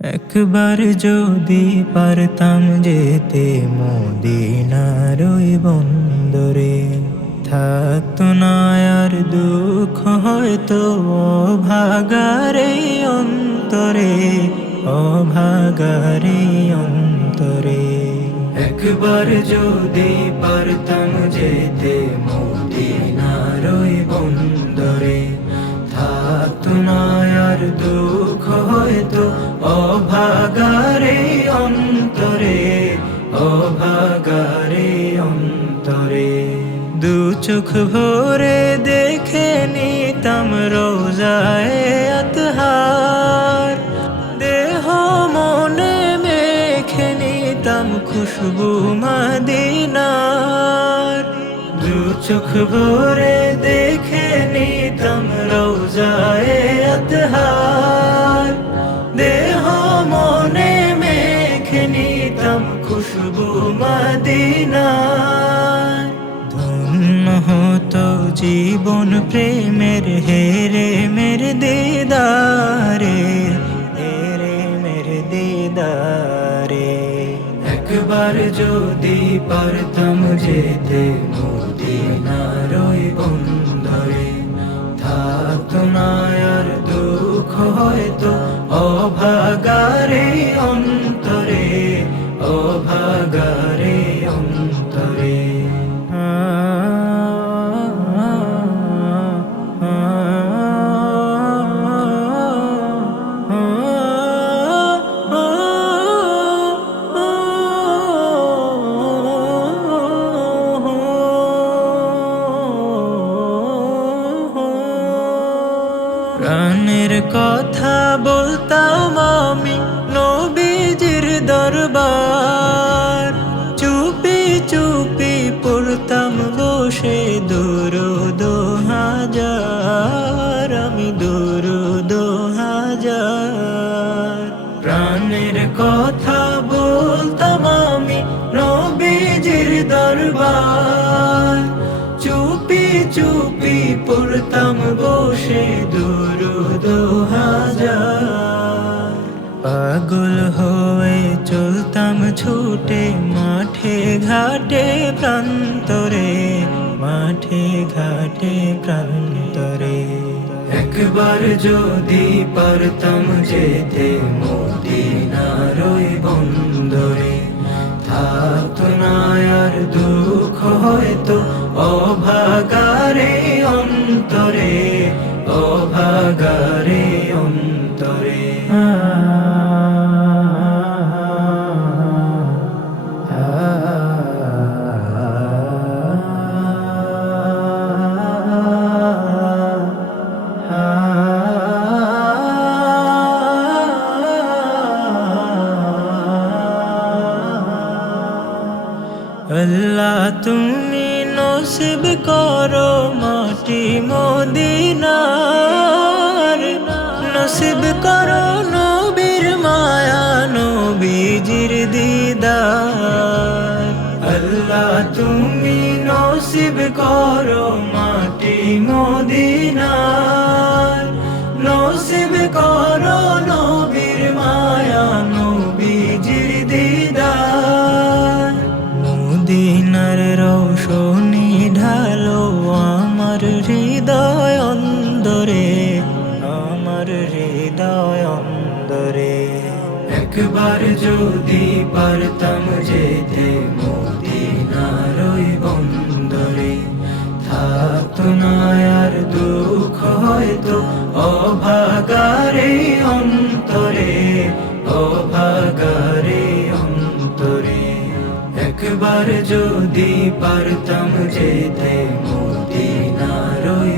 একবার যদি পারতাম যেতে মদিনার ওই বন্দরে, থাকতো না আর দুঃখ হয়তো অভাগারে অন্তরে অভাগারে অন্তরে। একবার যদি পারতাম যেতে মদিনার ওই বন্দরে, থাকতো না আর দুঃখ হয়তো অভাগারে অন্তরে অভাগারে অন্তরে। দু চোখ ভরে দেখে নিতাম রোজায় আতহার। দেহ মনে মেখে নিতাম খুশবু মদিনার। দু চোখ ভরে দেখে নিতাম রোজায় আতহার। দেহ মনে মেখে নিতাম খুশবু মদিনার ধন্য হতো জীবন প্রেমের হেরে মেরে দিদারে হেরে মেরে দিদারে। একবার যদি পারতাম যেতে মদিনার ওই বন্দরে থাকতো না আর অভাগারে অন্তরে প্রাণের কথা বলতাম আমি নবীজির দরবার। চুপি চুপি পড়তাম বসে দুরুদ হাজার, আমি দুরুদ হাজার। প্রাণের কথা বলতাম আমি নবীজির দরবার। চুপি চুপি পাগল হয়ে চলতাম ছুটে মাঠে ঘাটে প্রান্তরে, মাঠে ঘাটে প্রান্তরে। একবার যদি পারতাম যেতে মোদিনারই বন্দরে তুমি নসিব করো মাটি মদিনার। নসিব করো নবীর মায়া, নবীজির দিদার। আল্লাহ, তুমি নসিব করো মাটি মদিনার। রৌশনি ঢালো আমার হৃদয় অন্দরে আমার হৃদয় অন্দরে একবার যদি পারতাম যেতে মদিনার যদি পারতাম যেতে মদিনার ওই